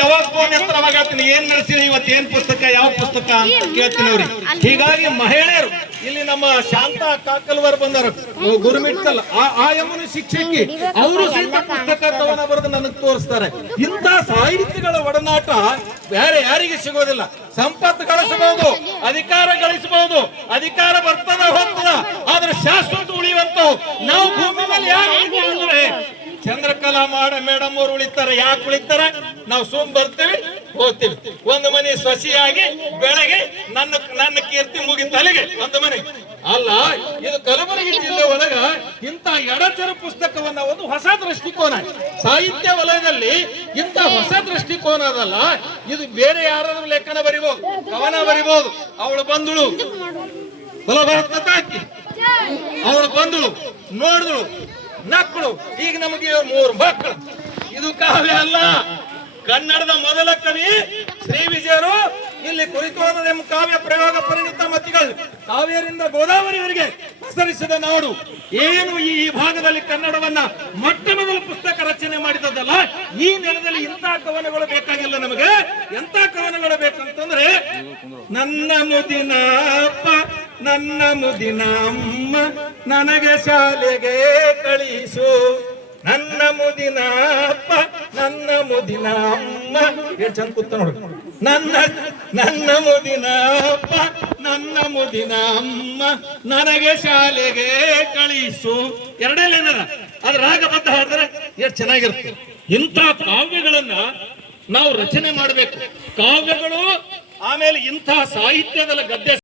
ಯಾವಾಗ ಫೋನ್ ಎತ್ತರವಾಗ ಏನ್ ನಡೆಸಿರಿ ಇವತ್ತು ಏನ್ ಪುಸ್ತಕ ಯಾವ ಪುಸ್ತಕ ಅಂತ ಕೇಳ್ತೀನಿ ಅವ್ರಿಗೆ. ಹೀಗಾಗಿ ಮಹಿಳೆಯರು ಇಲ್ಲಿ ನಮ್ಮ ಶಾಂತ ಕಾಕಲ್ವರ್ ಬಂದರು ಗುರುಮಿಟ್ಕಲ್ ಆ ಯಮನ ಶಿಕ್ಷಕಿ ಅವರು ಸಹಿತ ಪುಸ್ತಕ ತವನ ಬರೆದು ನನಗೆ ತೋರಿಸ್ತಾರೆ. ಇಂಥ ಸಾಹಿತ್ಯಗಳ ಒಡನಾಟ ಬೇರೆ ಯಾರಿಗೆ ಸಿಗೋದಿಲ್ಲ. ಸಂಪತ್ತು ಗಳಿಸಬಹುದು, ಅಧಿಕಾರ ಗಳಿಸಬಹುದು, ಅಧಿಕಾರ ಬರ್ತದ ಹೋಗ್ತದ, ಆದ್ರೆ ಶಾಶ್ವತ ಉಳಿಯುವಂತವು ನಾವು ಭೂಮಿ ಮೇಲೆ ಯಾರು ಉಳಿದ್ರೆ ಚಂದ್ರಕಲಾ ಮೇಡಮ್ ಅವರು ಉಳಿತಾರೆ. ಯಾಕೆ ಉಳಿತಾರೆ? ನಾವು ಸುಮ್ ಬರ್ತೇವೆ ಹೋಗ್ತೀವಿ. ಒಂದು ಮನೆ ಸೊಸೆಯಾಗಿ ಬೆಳಗ್ಗೆ ನನ್ನ ಕೀರ್ತಿ ಮುಗಿದ ತಲೆಗೆ ಒಂದು ಮನೆ ಅಲ್ಲ. ಇದು ಕಲಬುರಗಿ ಜಿಲ್ಲೆ ಒಳಗ ಇಂಥ ಎಡಚರ ಪುಸ್ತಕವನ್ನ ಒಂದು ಹೊಸ ದೃಷ್ಟಿಕೋನ ಸಾಹಿತ್ಯ ವಲಯದಲ್ಲಿ ಇಂಥ ಹೊಸ ದೃಷ್ಟಿಕೋನ ಅದಲ್ಲ. ಇದು ಬೇರೆ ಯಾರಾದ್ರೂ ಲೇಖನ ಬರಿಬಹುದು, ಕವನ ಬರಿಬಹುದು. ಅವಳು ಬಂದಳು ಅವಳು ಬಂದಳು ನೋಡಿದಳು ನಕ್ಕಳು. ಈಗ ನಮಗೆ 3 ಮಕ್ಕಳು. ಇದು ಕಾವ್ಯ ಅಲ್ಲ. ಕನ್ನಡದ ಮೊದಲ ಕವಿ ಶ್ರೀ ವಿಜಯರು ಇಲ್ಲಿ ಕುರಿತುವಾದ ಕಾವ್ಯ ಪ್ರಯೋಗ ಪರಿಣಿತ ಮತಿಗಳು ಕಾವೇರಿಯಿಂದ ಗೋದಾವರಿವರೆಗೆ ಪಸರಿಸಿದ ನಾಡು. ಏನು ಈ ಭಾಗದಲ್ಲಿ ಕನ್ನಡವನ್ನ ಮೊಟ್ಟ ಮೊದಲ ಪುಸ್ತಕ ರಚನೆ ಮಾಡಿದಲ್ಲ. ಈ ನೆಲದಲ್ಲಿ ಇಂಥ ಕವನಗಳು ಬೇಕಾಗಿಲ್ಲ ನಮಗೆ. ಎಂತ ಕವನಗಳು ಬೇಕಂತಂದ್ರೆ, ನನ್ನ ಮುದಿನ ಅಪ್ಪ ನನ್ನ ಮುದಿನ ಅಮ್ಮ ನನಗೆ ಶಾಲೆಗೆ ಕಳಿಸು, ನನ್ನ ಮುದಿನ ಅಪ್ಪ ನನ್ನ ಮುದಿನ ಅಮ್ಮ. ಏನ್ ಚಂದ ಕೂತ ನೋಡು. ನನ್ನ ಮುದಿನ ಅಪ್ಪ ನನ್ನ ಮುದಿನ ಅಮ್ಮ ನನಗೆ ಶಾಲೆಗೆ ಕಳಿಸು. ಎರಡೇನೇನದ ಅದ್ರ ರಾಗಬದ್ಧ ಹಾಡಿದ್ರೆ ಎಷ್ಟು ಚೆನ್ನಾಗಿರುತ್ತೆ. ಇಂಥ ಕಾವ್ಯಗಳನ್ನ ನಾವು ರಚನೆ ಮಾಡಬೇಕು. ಕಾವ್ಯಗಳು ಆಮೇಲೆ ಇಂಥ ಸಾಹಿತ್ಯದ ಗದ್ಯ